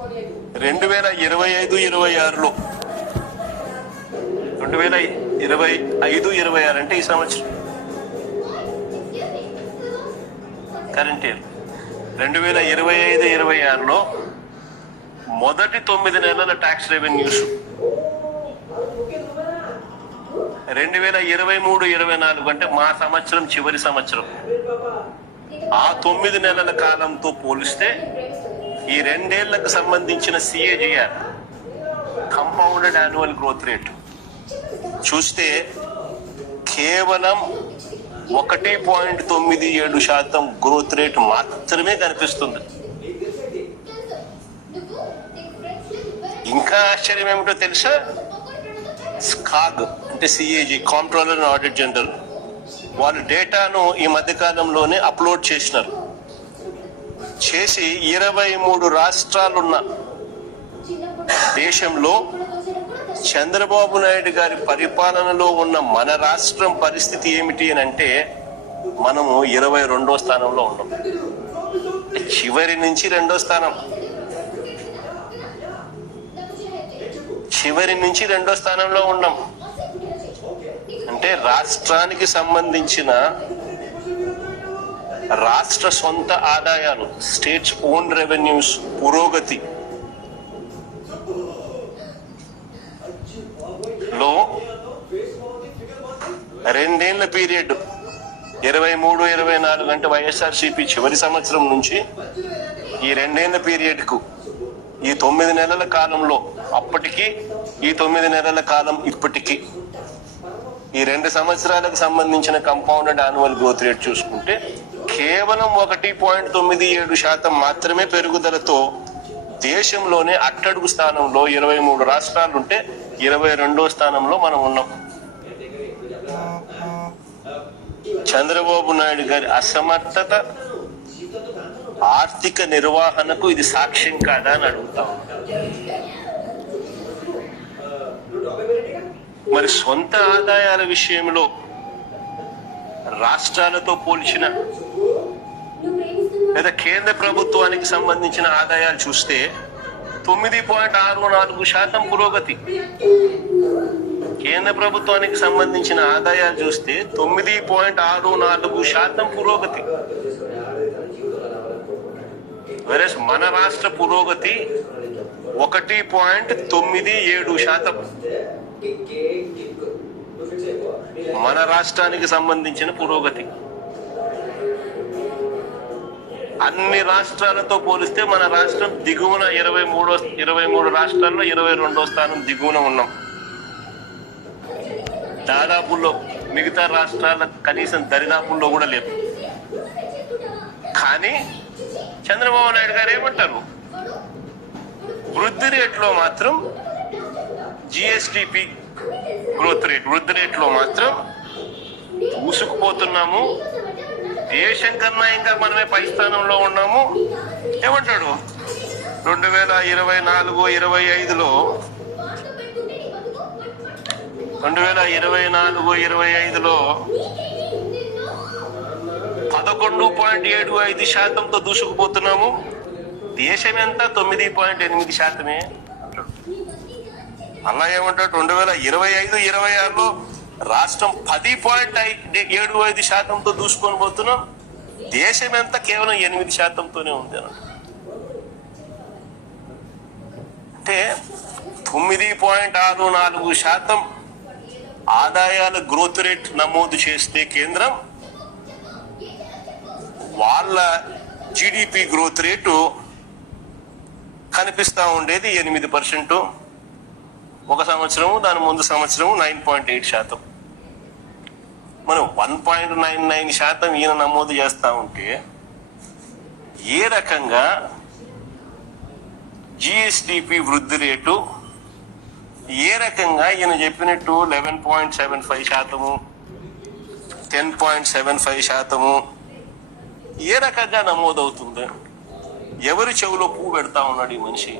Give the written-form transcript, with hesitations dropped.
2025-26లో 2025-26 అంటే ఈ సంవత్సరం కరెంట్ ఇయర్. 2025-26లో మొదటి 9 నెలల ట్యాక్స్ రెవెన్యూస్ 2023-24 అంటే మా సంవత్సరం చివరి సంవత్సరం ఆ 9 నెలల కాలంతో పోలిస్తే ఈ 2 ఏళ్లకు సంబంధించిన CAGR compounded annual growth rate చూస్తే కేవలం 1.97% గ్రోత్ రేట్ మాత్రమే కనిపిస్తుంది. ఇంకా ఆశ్చర్యం ఏమిటో తెలుసా? స్కాగ్ అంటే CAG, comptroller and audit general, వాళ్ళు డేటాను ఈ మధ్య కాలంలోనే అప్లోడ్ చేసినారు. చేసి 23 రాష్ట్రాలున్న దేశంలో చంద్రబాబు నాయుడు గారి పరిపాలనలో ఉన్న మన రాష్ట్రం పరిస్థితి ఏమిటి అని అంటే మనము 22వ స్థానంలో ఉన్నాం. చివరి నుంచి 2వ స్థానం, చివరి నుంచి 2వ స్థానంలో ఉన్నాం. అంటే రాష్ట్రానికి సంబంధించిన రాష్ట్ర సొంత ఆదాయాలు, స్టేట్స్ ఓన్ రెవెన్యూస్ పురోగతి లో 2 ఏళ్ల పీరియడ్ 23-24 అంటే వైఎస్ఆర్సీపీ చివరి సంవత్సరం నుంచి ఈ 2 ఏళ్ల పీరియడ్ కు ఈ 9 నెలల కాలంలో అప్పటికి ఈ 9 నెలల కాలం ఇప్పటికి ఈ 2 సంవత్సరాలకు సంబంధించిన కంపౌండెడ్ యాన్యువల్ గ్రోత్ రేట్ చూసుకుంటే కేవలం 1.97% మాత్రమే పెరుగుదలతో దేశంలోనే అట్టడుగు స్థానంలో 23 రాష్ట్రాలు ఉంటే 22వ స్థానంలో మనం ఉన్నాం. చంద్రబాబు నాయుడు గారి అసమర్థత, ఆర్థిక నిర్వహణకు ఇది సాక్ష్యం కాదా అని అడుగుతాం. మరి సొంత ఆదాయాల విషయంలో రాష్ట్రాలతో పోల్చిన లేదా కేంద్ర ప్రభుత్వానికి సంబంధించిన ఆదాయాలు చూస్తే 9.64% పురోగతి. కేంద్ర ప్రభుత్వానికి సంబంధించిన ఆదాయాలు చూస్తే 9.64% పురోగతి. వెరస్ మన రాష్ట్ర పురోగతి 1.97%. మన రాష్ట్రానికి సంబంధించిన పురోగతి అన్ని రాష్ట్రాలతో పోలిస్తే మన రాష్ట్రం దిగువన 23 రాష్ట్రాల్లో 22వ స్థానం దిగువన ఉన్నాం. దాదాపుల్లో మిగతా రాష్ట్రాల కనీసం దరిదాపుల్లో కూడా లేవు. కానీ చంద్రబాబు నాయుడు గారు ఏమంటారు? వృద్ధి రేట్లో మాత్రం GSDP గ్రోత్ రేట్, వృద్ధి రేట్లో మాత్రం దూసుకుపోతున్నాము, దేశం కన్నా ఇంకా మనమే పై స్థానంలో ఉన్నాము. ఏమంటాడు? 2024-25లో 11.75%తో దూసుకుపోతున్నాము. దేశం ఎంత? 9.8%. అలా ఏమంటాడు? 2025-26లో రాష్ట్రం 10.75%తో దూసుకొని పోతున్నాం. దేశం ఎంత? కేవలం 8%తోనే ఉంది అన్న. అంటే 9.64% ఆదాయాల గ్రోత్ రేట్ నమోదు చేస్తే కేంద్రం, వాళ్ళ GDP గ్రోత్ రేటు కనిపిస్తా ఉండేది 8%. ఒక సంవత్సరము, దాని ముందు సంవత్సరము 9.8%. మనం 1.99% ఈయన నమోదు చేస్తా ఉంటే ఏ రకంగా GSDP వృద్ధి రేటు, ఏ రకంగా ఈయన చెప్పినట్టు 11.75%, 10.75% ఏ రకంగా నమోదవుతుంది? ఎవరి చెవిలో పువ్వు పెడతా ఉన్నాడు ఈ మనిషి?